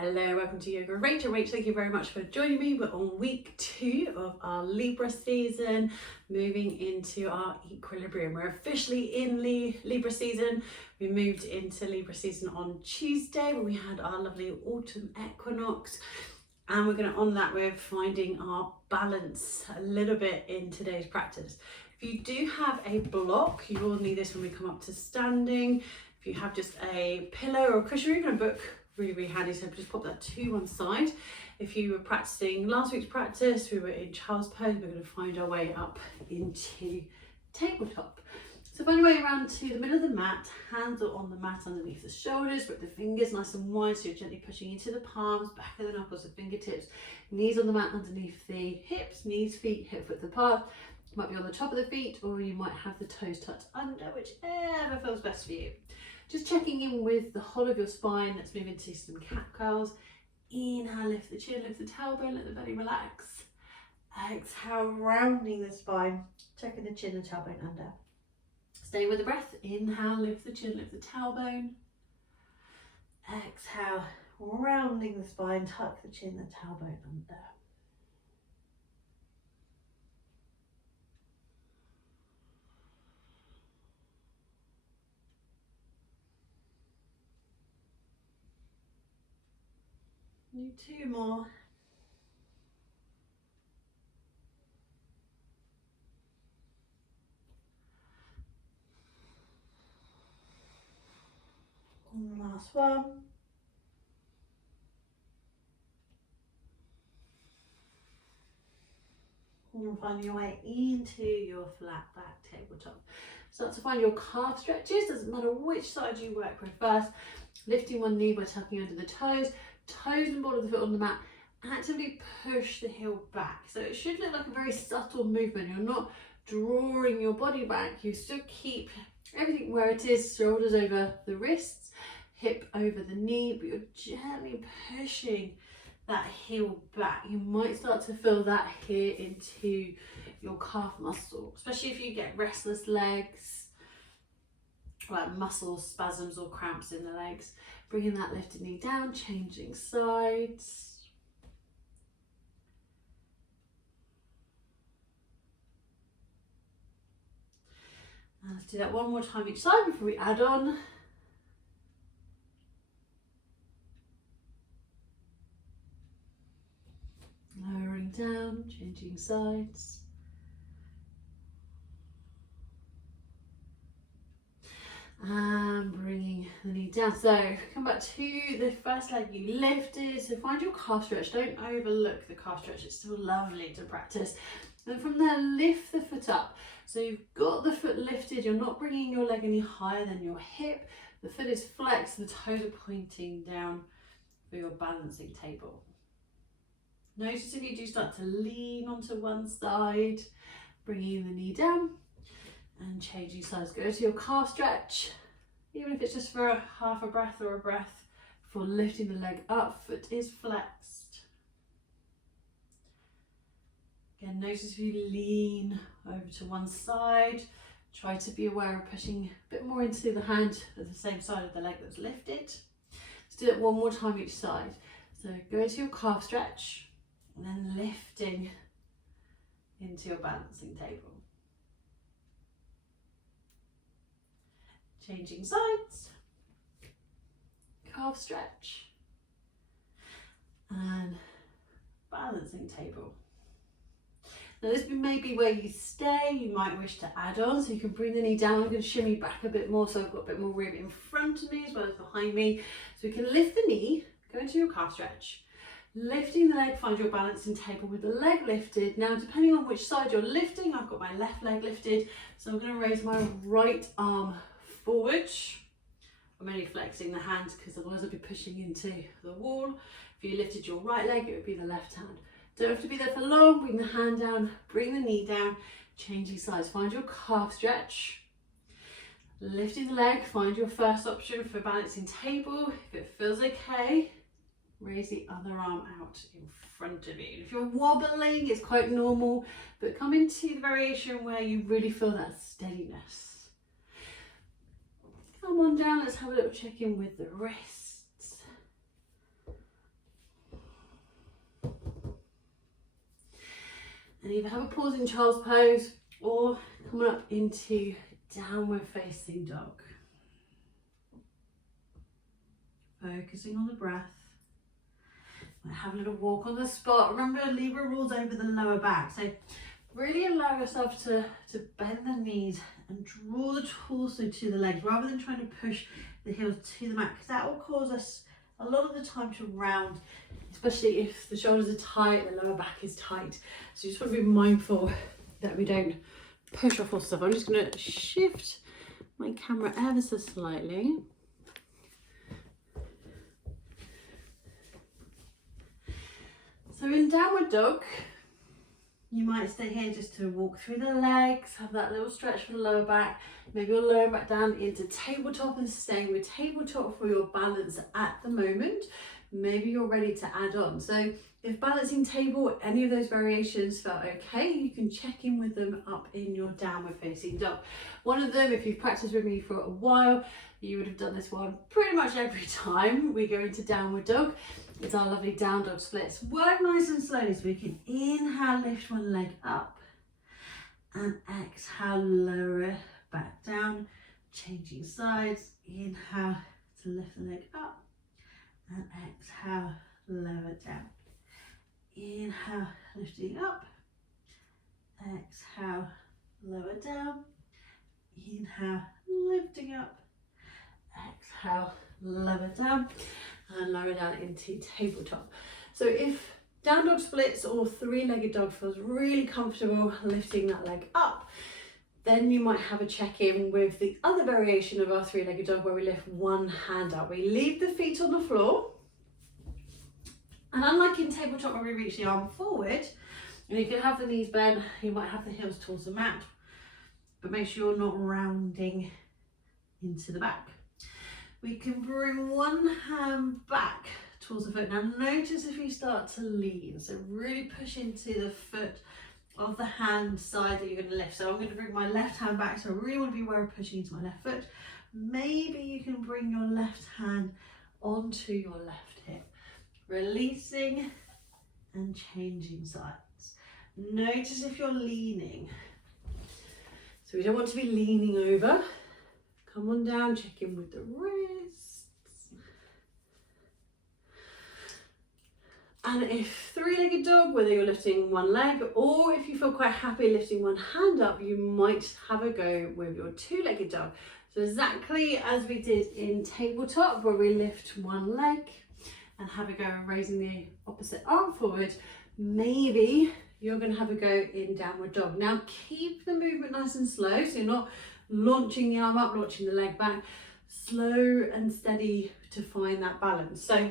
Hello, welcome to Yoga Rach. Rach, thank you very much for joining me. We're on week 2 of our Libra season, moving into our equilibrium. We're officially in Libra season. We moved into Libra season on Tuesday when we had our lovely autumn equinox. And we're going to honour that with finding our balance a little bit in today's practice. If you do have a block, you will need this when we come up to standing. If you have just a pillow or a cushion, you're going to book really handy, so just pop that to one side. If you were practicing last week's practice, we were in child's pose. We're going to find our way up into tabletop. So find your way around to the middle of the mat, hands are on the mat underneath the shoulders, with the fingers nice and wide, so you're gently pushing into the palms, back of the knuckles, the fingertips, knees on the mat underneath the hips, knees, feet, hip width apart. You might be on the top of the feet, or you might have the toes tucked under, whichever feels best for you. Just checking in with the whole of your spine. Let's move into some cat cows. Inhale, lift the chin, lift the tailbone, let the belly relax. Exhale, rounding the spine, checking the chin and tailbone under. Stay with the breath. Inhale, lift the chin, lift the tailbone. Exhale, rounding the spine, tuck the chin, the tailbone under. Do 2 more. And last one. And find your way into your flat back tabletop. Start to find your calf stretches. Doesn't matter which side you work with first. Lifting one knee by tucking under the toes. Toes and ball of the foot on the mat. Actively push the heel back. So it should look like a very subtle movement. You're not drawing your body back. You still keep everything where it is. Shoulders over the wrists, hip over the knee, but you're gently pushing that heel back. You might start to feel that here into your calf muscle, especially if you get restless legs, like muscle spasms or cramps in the legs. Bringing that lifted knee down, changing sides. And let's do that one more time each side before we add on. Lowering down, changing sides. And bringing the knee down. So come back to the first leg you lifted. So find your calf stretch. Don't overlook the calf stretch. It's still lovely to practice. And from there, lift the foot up. So you've got the foot lifted. You're not bringing your leg any higher than your hip. The foot is flexed. The toes are pointing down for your balancing table. Notice if you do start to lean onto one side, bringing the knee down and changing sides. Go to your calf stretch, even if it's just for half a breath or a breath before lifting the leg up. Foot is flexed. Again, notice if you lean over to one side, try to be aware of pushing a bit more into the hand at the same side of the leg that's lifted. Let's do it one more time each side. So go to your calf stretch and then lifting into your balancing table. Changing sides, calf stretch, and balancing table. Now this may be where you stay. You might wish to add on, so you can bring the knee down. I'm going to shimmy back a bit more, so I've got a bit more room in front of me as well as behind me. So we can lift the knee, go into your calf stretch, lifting the leg, find your balancing table with the leg lifted. Now, depending on which side you're lifting, I've got my left leg lifted, so I'm going to raise my right arm forward. I'm only flexing the hand because otherwise I'd be pushing into the wall. If you lifted your right leg, it would be the left hand. Don't have to be there for long. Bring the hand down, bring the knee down, changing sides. Find your calf stretch. Lifting the leg, find your first option for balancing table. If it feels okay, raise the other arm out in front of you. If you're wobbling, it's quite normal, but come into the variation where you really feel that steadiness. Come on down, let's have a little check in with the wrists. And either have a pause in child's pose or coming up into downward facing dog. Focusing on the breath. Might have a little walk on the spot. Remember, Libra rules over the lower back. So really allow yourself to bend the knees and draw the torso to the legs rather than trying to push the heels to the mat, because that will cause us a lot of the time to round, especially if the shoulders are tight, the lower back is tight. So you just want to be mindful that we don't push off stuff. I'm just going to shift my camera ever so slightly. So in downward dog, you might stay here just to walk through the legs, have that little stretch for the lower back. Maybe you'll lower back down into tabletop and staying with tabletop for your balance at the moment. Maybe you're ready to add on. So if balancing table, any of those variations felt okay, you can check in with them up in your downward facing dog. One of them, if you've practiced with me for a while, you would have done this one pretty much every time we go into downward dog. It's our lovely down dog splits. Work nice and slowly so we can inhale, lift one leg up, and exhale, lower it back down, changing sides. Inhale to lift the leg up, and exhale, lower down. Inhale, lifting up, exhale, lower down. Inhale, lifting up, exhale, lower down, and lower down into tabletop. So if down dog splits or three-legged dog feels really comfortable lifting that leg up, then you might have a check-in with the other variation of our three-legged dog where we lift one hand up. We leave the feet on the floor, and unlike in tabletop where we reach the arm forward, and you can have the knees bent, you might have the heels towards the mat, but make sure you're not rounding into the back. We can bring one hand back towards the foot. Now notice if you start to lean, so really push into the foot of the hand side that you're going to lift. So I'm going to bring my left hand back, so I really want to be aware of pushing into my left foot. Maybe you can bring your left hand onto your left hip, releasing and changing sides. Notice if you're leaning. So we don't want to be leaning over. Come on down, check in with the wrists. And if three-legged dog, whether you're lifting one leg or if you feel quite happy lifting one hand up, you might have a go with your two-legged dog. So exactly as we did in tabletop where we lift one leg and have a go of raising the opposite arm forward, maybe you're going to have a go in downward dog. Now keep the movement nice and slow, so you're not launching the arm up, launching the leg back, slow and steady to find that balance. So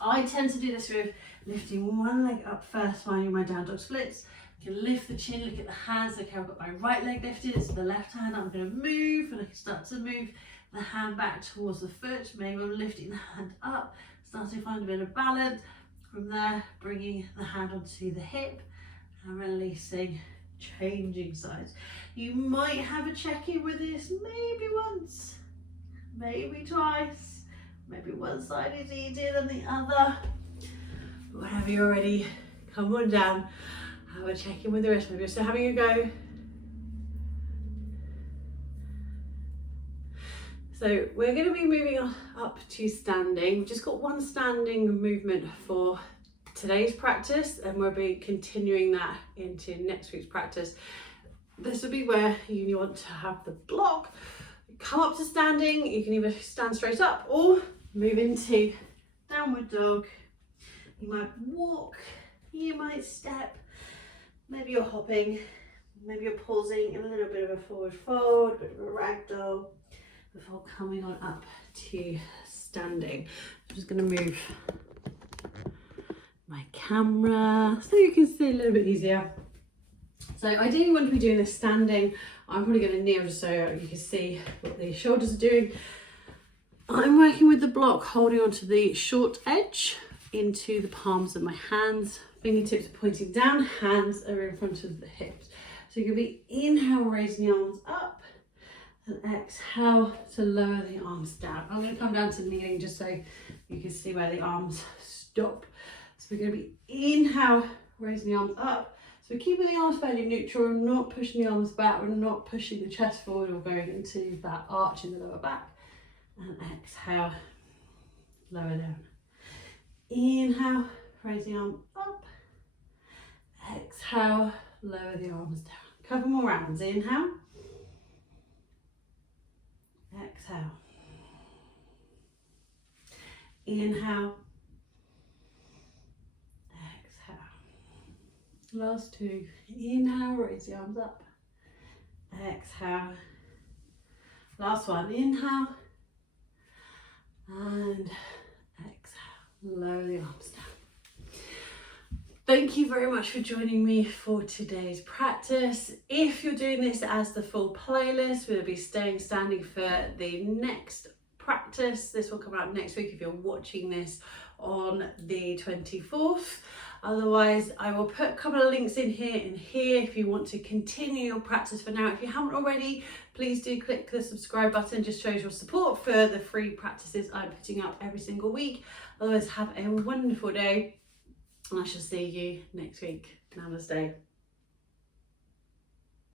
I tend to do this with lifting one leg up first, finding my down dog splits. You can lift the chin, look at the hands. Okay, I've got my right leg lifted, it's the left hand. I'm going to move, and I can start to move the hand back towards the foot. Maybe I'm lifting the hand up, starting to find a bit of balance. From there, bringing the hand onto the hip and releasing, changing sides. You might have a check-in with this maybe once, maybe twice, maybe one side is easier than the other. But whenever you're ready, come on down, have a check-in with the wrist. Maybe you're still having a go. So we're going to be moving up to standing. We've just got one standing movement for today's practice, and we'll be continuing that into next week's practice. This will be where you want to have the block, come up to standing. You can either stand straight up or move into downward dog. You might walk, you might step, maybe you're hopping, maybe you're pausing in a little bit of a forward fold, a bit of a ragdoll before coming on up to standing. I'm just going to move my camera so you can see a little bit easier. So ideally you want to be doing this standing. I'm probably going to kneel just so you can see what the shoulders are doing. I'm working with the block, holding onto the short edge into the palms of my hands. Fingertips are pointing down, hands are in front of the hips. So you're going to be inhale, raising the arms up, and exhale to lower the arms down. I'm going to come down to kneeling just so you can see where the arms stop. So we're going to be inhale, raising the arms up. So we're keeping the arms fairly neutral. We're not pushing the arms back. We're not pushing the chest forward or going into that arch in the lower back. And exhale, lower down. Inhale, raise the arm up. Exhale, lower the arms down. Couple more rounds. Inhale. Exhale. Inhale. Exhale. Last two. Inhale, raise the arms up. Exhale. Last one. Inhale. And exhale. Lower the arms down. Thank you very much for joining me for today's practice. If you're doing this as the full playlist, we'll be staying standing for the next practice. This will come out next week if you're watching this on the 24th. Otherwise, I will put a couple of links in here and here if you want to continue your practice for now. If you haven't already, please do click the subscribe button. Just shows your support for the free practices I'm putting up every single week. Otherwise, have a wonderful day. And I shall see you next week. Namaste.